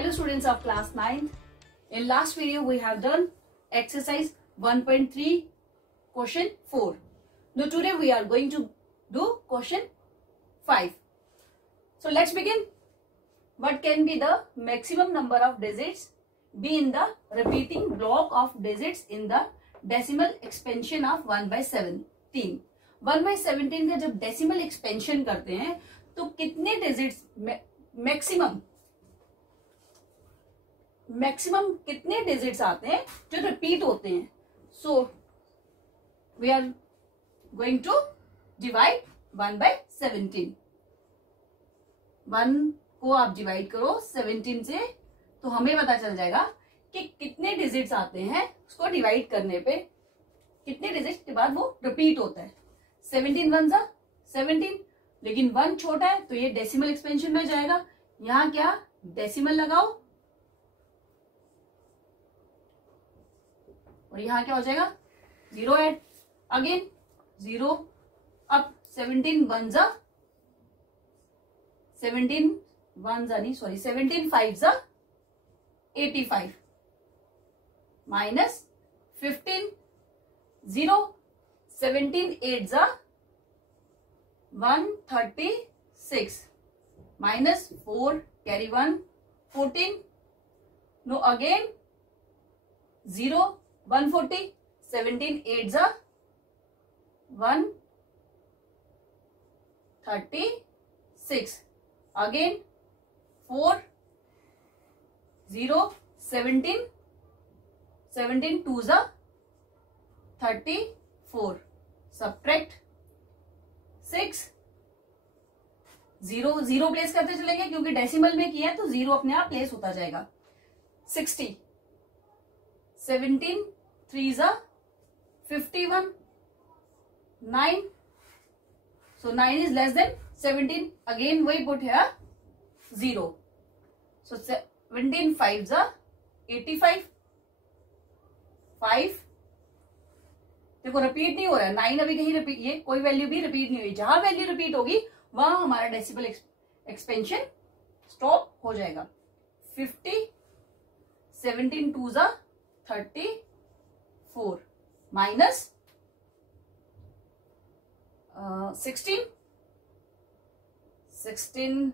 Hello students of class 9th. In last video we have done exercise 1.3 question 4. Now today we are going to do question 5. So let's begin. What can be the maximum number of digits be in the repeating block of digits in the decimal expansion of 1/17? 1/17 का जब decimal expansion करते हैं तो कितने digits maximum कितने digits आते हैं जो रिपीट होते हैं? So we are going to divide 1/17. 1 को आप डिवाइड करो 17 से तो हमें पता चल जाएगा कि कितने डिजिट्स आते हैं. उसको डिवाइड करने पे कितने डिजिट्स के बाद वो रिपीट होता है. 17 1 जा 17, लेकिन 1 छोटा है तो ये डेसिमल एक्सपेंशन में जाएगा. यहां क्या डेसिमल लगाओ और यहां क्या हो जाएगा 0 ऐड अगेन 0. अब 17 1 जा 17 5 जा 85 माइनस 15 0 17 8 जा 136 माइनस 4 कैरी 1 14 नो अगेन 0 140 17 8 जा 136 अगेन 4 0 17 2 जा 34 सब्ट्रैक्ट 6 0 प्लेस करते चलेंगे क्योंकि डेसिमल में किया है तो 0 अपने आप प्लेस होता जाएगा. 60 17 3 जा 51 9 so 9 is less than 17 again we put here 0 so 17 5 जा 85 5 देखो रिपीट नहीं हो रहा है. 9 अभी कहीं रिपीट ये कोई वैल्यू भी रिपीट नहीं हुई. जहां वैल्यू रिपीट होगी वहां हमारा डेसिमल एक्सपेंशन स्टॉप हो जाएगा. 50 17 2 जा 34 माइनस 16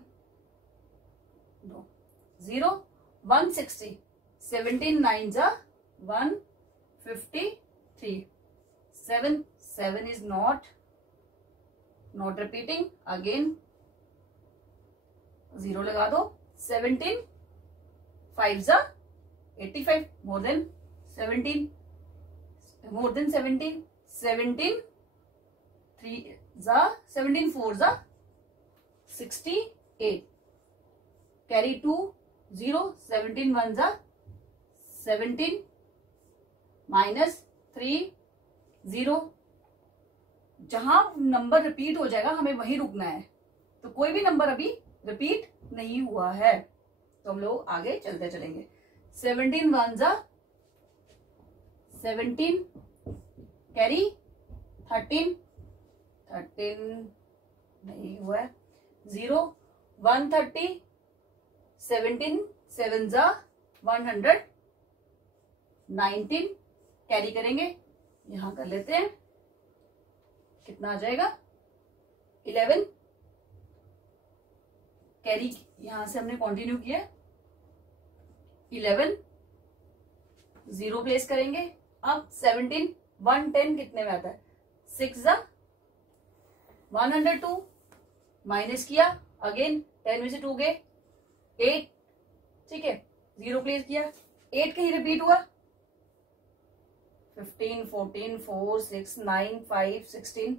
no 0 160 17 9 जा 153 7 is not repeating again 0 लगा दो. 17 5 जा 85 more than 17 17 3 जा 17 4 जा 68 कैरी 2 0 17 1 जा 17 माइनस 3 0. जहां नंबर रिपीट हो जाएगा हमें वहीं रुकना है. तो कोई भी नंबर अभी रिपीट नहीं हुआ है तो हम लोग आगे चलते चलेंगे. 17 1 जा 17 कैरी 13 नहीं हुआ है 0 130 17 7 जा 119 कैरी करेंगे यहां कर लेते हैं. कितना आ जाएगा 11 कैरी यहां से हमने कंटिन्यू किया 11 0 प्लेस करेंगे. अब 17 110 कितने में आता है 6 जा 102 माइनस किया अगेन 10 में से 2 गए 8 ठीक है 0 प्लेस किया 8 कहीं रिपीट हुआ 15 14 4 6 9 5 16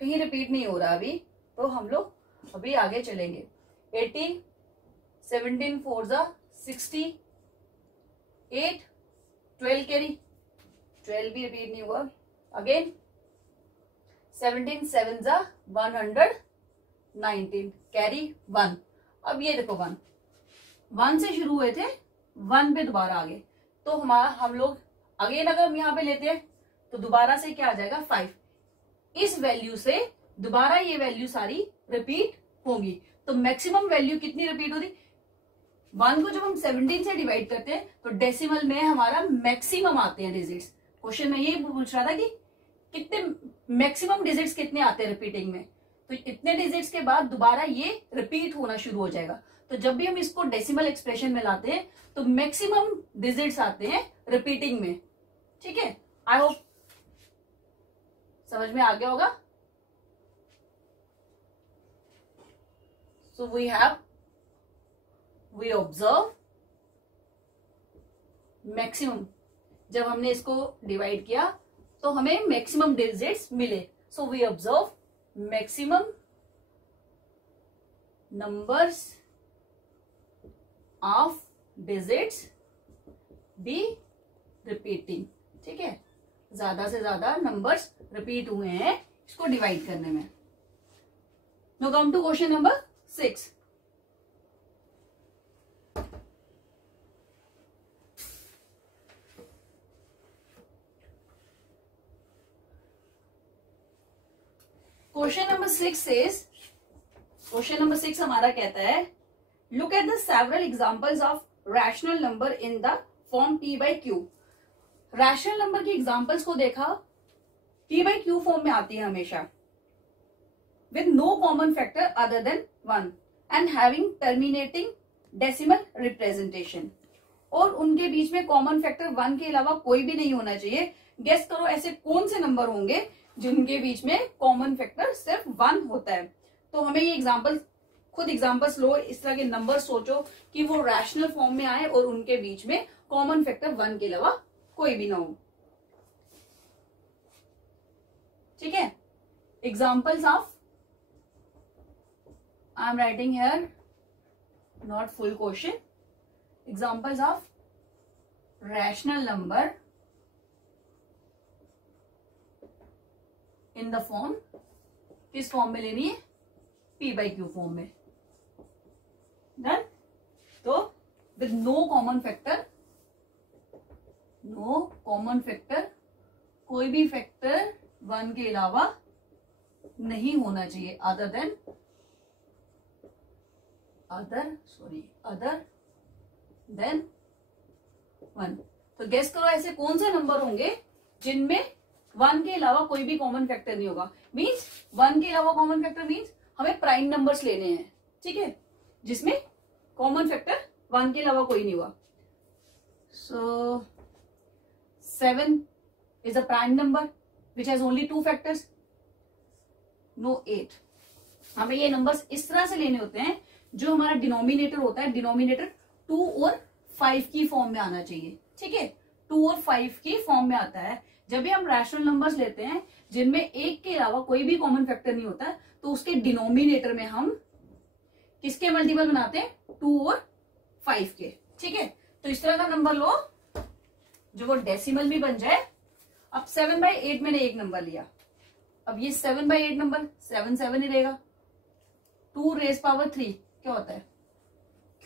कहीं रिपीट नहीं हो रहा अभी तो हम लोग अभी आगे चलेंगे. 80 17 4 जा 60 8 12 कैरी 12 भी रिपीट नहीं हुआ अगेन 17 7 जा 119 कैरी 1. अब ये देखो 1 से शुरू हुए थे 1 पे दोबारा आ गए तो हमारा हम लोग अगेन अगर हम यहां पे लेते हैं तो दोबारा से क्या आ जाएगा 5. इस वैल्यू से दोबारा ये वैल्यू सारी रिपीट होंगी तो मैक्सिमम वैल्यू कितनी रिपीट होती 1 को जब हम 17 से डिवाइड करते हैं तो डेसिमल में हमारा मैक्सिमम आते हैं डिजिट्स। क्वेश्चन में ये पूछ रहा था कि कितने मैक्सिमम डिजिट्स कितने आते हैं रिपीटिंग में, तो इतने डिजिट्स के बाद दोबारा ये रिपीट होना शुरू हो जाएगा। तो जब भी हम इसको डेसिमल एक्सप्रेशन में लाते हैं तो मैक्सिमम डिजिट्स आते हैं रिपीटिंग में। ठीक है, आई होप समझ में आ गया होगा। सो वी ऑब्जर्व मैक्सिमम, जब हमने इसको डिवाइड किया तो हमें मैक्सिमम डिजिट्स मिले। So we observe maximum numbers of digits be repeating. ठीक है, ज्यादा से ज्यादा नंबर्स रिपीट हुए हैं इसको डिवाइड करने में। Now come to question number 6। Question number 6 says, question number 6 हमारा कहता है look at the several examples of rational number in the form p by q। Rational number की एग्जांपल्स को देखा, p by q फॉर्म में आती है हमेशा, with no common factor other than 1 and having terminating decimal representation। और उनके बीच में कॉमन फैक्टर 1 के अलावा कोई भी नहीं होना चाहिए। गेस करो ऐसे कौन से नंबर होंगे जिनके बीच में कॉमन फैक्टर सिर्फ 1 होता है। तो हमें ये एग्जांपल, खुद एग्जांपल्स लो, इस तरह के नंबर सोचो कि वो रैशनल फॉर्म में आए और उनके बीच में कॉमन फैक्टर 1 के अलावा कोई भी ना हो। ठीक है, examples of, I am writing here not full question, examples of rational number in the form, किस फॉर्म में लेनी है, p by q फॉर्म में। डन। तो with no common factor, no common factor, कोई भी फैक्टर 1 के अलावा नहीं होना चाहिए, अदर देन 1। तो गेस करो ऐसे कौन से नंबर होंगे जिनमें 1 के अलावा कोई भी कॉमन फैक्टर नहीं होगा। मींस 1 के अलावा कॉमन फैक्टर मींस हमें प्राइम नंबर्स लेने हैं। ठीक है, जिसमें कॉमन फैक्टर 1 के अलावा कोई नहीं हुआ। So 7 is a prime number which has only 2 factors. Now 8। हमें ये नंबर्स इस तरह से लेने होते हैं, जो हमारा डिनोमिनेटर होता है, डिनोमिनेटर 2 और 5 की फॉर्म में आना चाहिए। ठीक है, 2 और 5 की फॉर्म में आता है। जब भी हम रैशनल नंबर्स लेते हैं जिनमें 1 के अलावा कोई भी कॉमन फैक्टर नहीं होता, तो उसके डिनोमिनेटर में हम किसके मल्टीपल बनाते हैं, 2 और 5 के। ठीक है, तो इस तरह का नंबर लो जो वो डेसिमल भी बन जाए। अब 7/8 मैंने एक नंबर लिया, अब ये 7/8 नंबर 7 7 ही रहेगा। 2 रेज पावर 3 क्या होता है,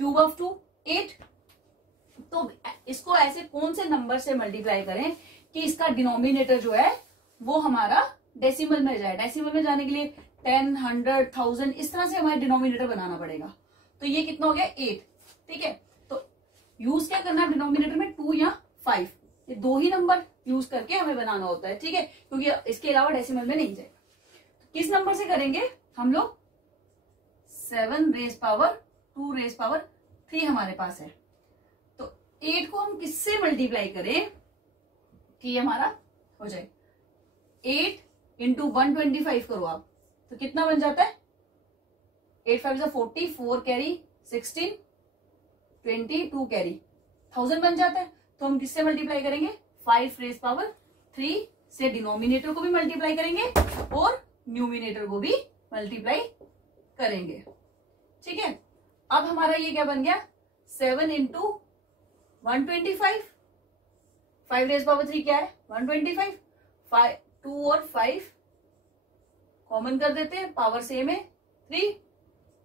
क्यूब ऑफ 2 8। तो इसको ऐसे कौन से नंबर से मल्टीप्लाई करें कि इसका डिनोमिनेटर जो है वो हमारा डेसिमल में जाए। डेसिमल में जाने के लिए 10, 100, 1000 इस तरह से हमारे डिनोमिनेटर बनाना पड़ेगा। तो ये कितना हो गया 8। ठीक है, तो यूज क्या करना है डिनोमिनेटर में, 2 या 5, ये 2 ही नंबर यूज करके हमें बनाना होता है। ठीक है, क्योंकि इसके अलावा डेसिमल में नहीं जाएगा। तो किस नंबर से करेंगे हम लोग, 7 रेज पावर 2 रेज पावर 3 हमारे पास है। तो 8 को हम किससे मल्टीप्लाई करें कि ये हमारा हो जाए, 8 इंटू 125 करो आप, तो कितना बन जाता है, 8 5 40, 4 कैरी 16, 20, 2 कैरी 1000 बन जाता है। तो हम किससे मल्टीप्लाई करेंगे, 5 रेज पावर 3 से डिनोमिनेटर को भी मल्टीप्लाई करेंगे और न्यूमिनेटर को भी मल्टीप्लाई करेंगे। ठीक है, अब हमारा ये क्या बन गया, 7 इंटू 125, 5 रेज पावर 3 क्या है 125, 2 और 5 कॉमन कर देते हैं, पावर सेम है 3।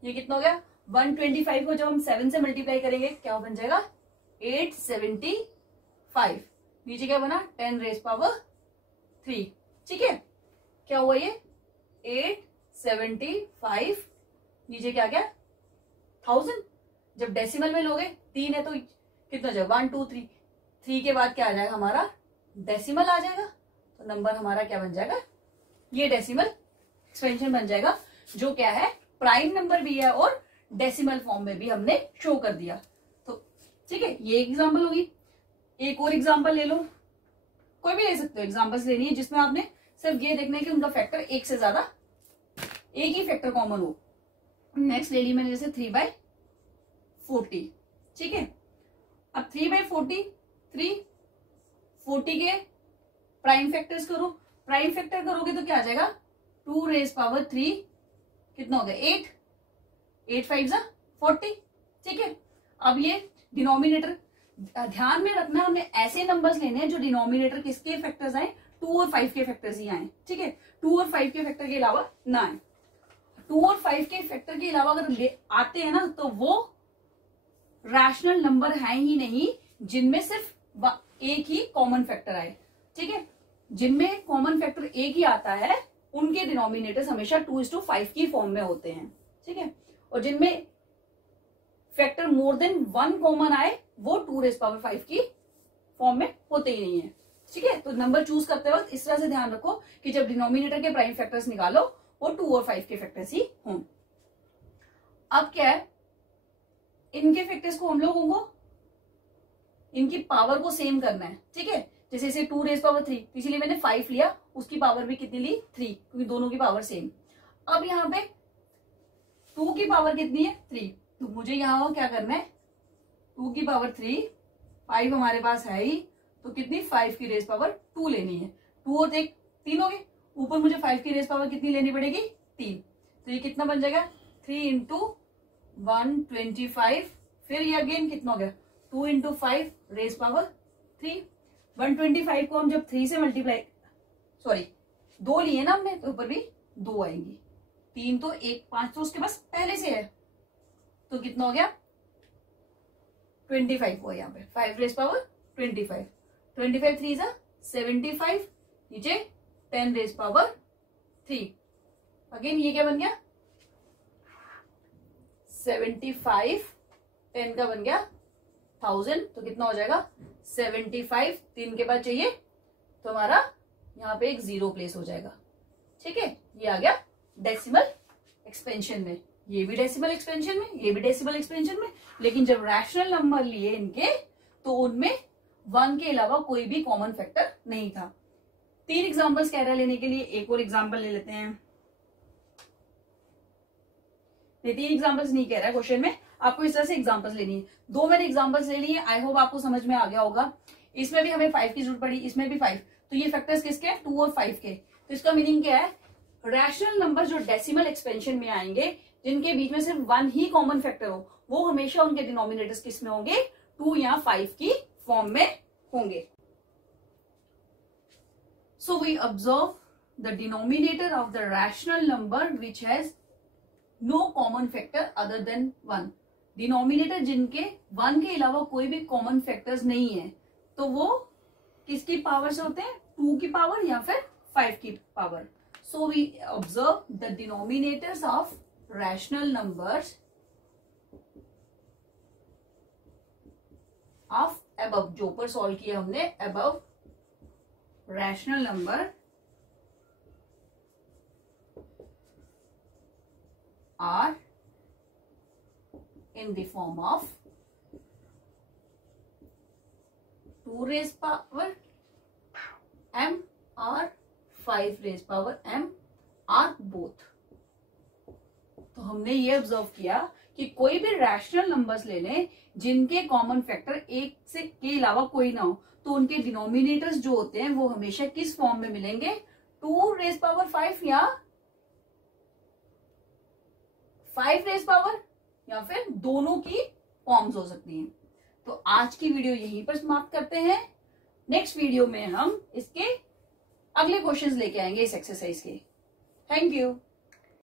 ये कितना हो गया, 125 को जब हम 7 से मल्टीप्लाई करेंगे क्या बन जाएगा, 875। नीचे क्या बना, 10 रेज पावर 3। ठीक है, क्या हुआ ये 875, नीचे क्या गया 1000। जब डेसिमल में लोगे 3 है तो कितना हो जाएगा 1 2 3, 3 के बाद क्या आ जाएगा हमारा डेसिमल आ जाएगा, तो नंबर हमारा क्या बन जाएगा, ये डेसिमल एक्सपेंशन बन जाएगा, जो क्या है प्राइम नंबर भी है और डेसिमल फॉर्म में भी हमने शो कर दिया। तो ठीक है, ये एग्जांपल होगी। एक और एग्जांपल ले लो, कोई भी ले सकते हो, एग्जांपल्स लेनी है जिसमें आपने सिर्फ ये देखना है कि उनका फैक्टर एक से ज्यादा, एक ही फैक्टर कॉमन हो। नेक्स्ट ले ली मैंने जैसे 3/40, ठीक है। अब 3/40, 340 के प्राइम फैक्टर्स करो, प्राइम फैक्टर करोगे तो क्या आ जाएगा 2⁻³ कितना हो गया 8, 8 5 जा 40, ठीक है। अब ये डिनोमिनेटर ध्यान में रखना, हमने ऐसे नंबर्स लेने हैं जो डिनोमिनेटर किसके फैक्टर्स आए 2 और 5 के फैक्टर्स ही आए, ठीक है। 2 और 5 के फैक्टर के अलावा ना आए। 2 और 5 के फैक्टर के अलावा अगर आते हैं ना तो वो रैशनल नंबर है ही नहीं जिनमें सिर्फ एक ही कॉमन फैक्टर आए, ठीक है। जिनमें कॉमन फैक्टर एक ही आता है उनके डिनोमिनेटर्स हमेशा 2:5 की फॉर्म में होते हैं, ठीक है। और जिनमें फैक्टर मोर देन 1 कॉमन आए वो 2⁵ की फॉर्म में होते ही नहीं है, ठीक है। तो नंबर चूज करते वक्त इस तरह से ध्यान रखो कि जब डिनोमिनेटर के प्राइम फैक्टर्स निकालो वो 2 और 5 के फैक्टर्स ही हों। अब क्या है, इनके फैक्टर्स को हम लोगों को इनकी पावर को सेम करना है, ठीक है। जैसे इसे 2⁻3, इसीलिए मैंने 5 लिया, उसकी पावर भी कितनी ली 3, क्योंकि दोनों की पावर सेम। अब यहाँ पे 2 की पावर कितनी है 3, तो मुझे यहाँ क्या करना है 2 की पावर 3, 5 हमारे पास है ही, तो कितनी 5⁻² लेनी है। 2 और 1 3 हो गए, ऊपर मुझे 5⁻² कितनी लेनी पड़ेगी 3, तो ये कितना बन जाएगा 3 × 125, फिर ये अगेन कितना हो गया 2 × 5⁻³ 125 को हम जब 3 से मल्टीप्लाई, सॉरी 2 लिए ना हमने तो ऊपर भी 2 आएंगी, 3 तो 1 5 तो उसके पास पहले से है, तो कितना हो गया 25 हुआ यहाँ पे 5⁻25, 25 3 जा 75, नीचे 10⁻3, अगेन ये क्या बन गया 75, 10 का बन गया 1000, तो कितना हो जाएगा 75, 3 के बाद चाहिए तो हमारा यहाँ पे एक 0 प्लेस हो जाएगा, ठीक है। ये आ गया डेसिमल एक्सपेंशन में, ये भी डेसिमल एक्सपेंशन में, ये भी डेसिमल एक्सपेंशन में, लेकिन जब रैशनल नंबर लिए इनके तो उनमें 1 के अलावा कोई भी कॉमन फैक्टर नहीं था। 3 एग्जांपल्स कह रहा है लेने के लिए, एक और एग्जांपल ले लेते हैं। 3 एग्जांपल्स नहीं कह रहा है क्वेश्चन में, आपको इस तरह से एग्जांपल्स लेनी है। 2 मैंने एग्जांपल्स ले लिए, आई होप आपको समझ में आ गया होगा। इसमें भी हमें 5 की जरूरत पड़ी, इसमें भी 5, तो ये फैक्टर्स किसके हैं 2 और 5 के। तो इसका मीनिंग क्या है, रैशनल नंबर जो डेसिमल एक्सपेंशन में आएंगे जिनके बीच में सिर्फ 1 ही कॉमन फैक्टर हो, वो हमेशा उनके डिनोमिनेटर्स किस में होंगे 2 या 5 की फॉर्म में होंगे। So we observe the denominator of the rational number which has no common factor other than 1. Denominator जिनके 1 के अलावा कोई भी कॉमन फैक्टर्स नहीं है, तो वो किसकी पावर से होते हैं 2 की पावर या फिर 5 की power. So we observe the denominators of rational numbers of above, जो ऊपर सॉल्व किया हमने above rational number are in the form of 2⁻m or 5⁻m are both। तो हमने ये ऑब्जर्व किया कि कोई भी रैशनल नंबर्स ले लें जिनके कॉमन फैक्टर एक से के अलावा कोई ना हो, तो उनके डिनोमिनेटर्स जो होते हैं वो हमेशा किस फॉर्म में मिलेंगे 2⁻5 या 5⁻, या फिर दोनों की फॉर्म्स हो सकती हैं। तो आज की वीडियो यहीं पर समाप्त करते हैं। नेक्स्ट वीडियो में हम इसके अगले क्वेश्चंस लेके आएंगे इस एक्सरसाइज के। Thank you.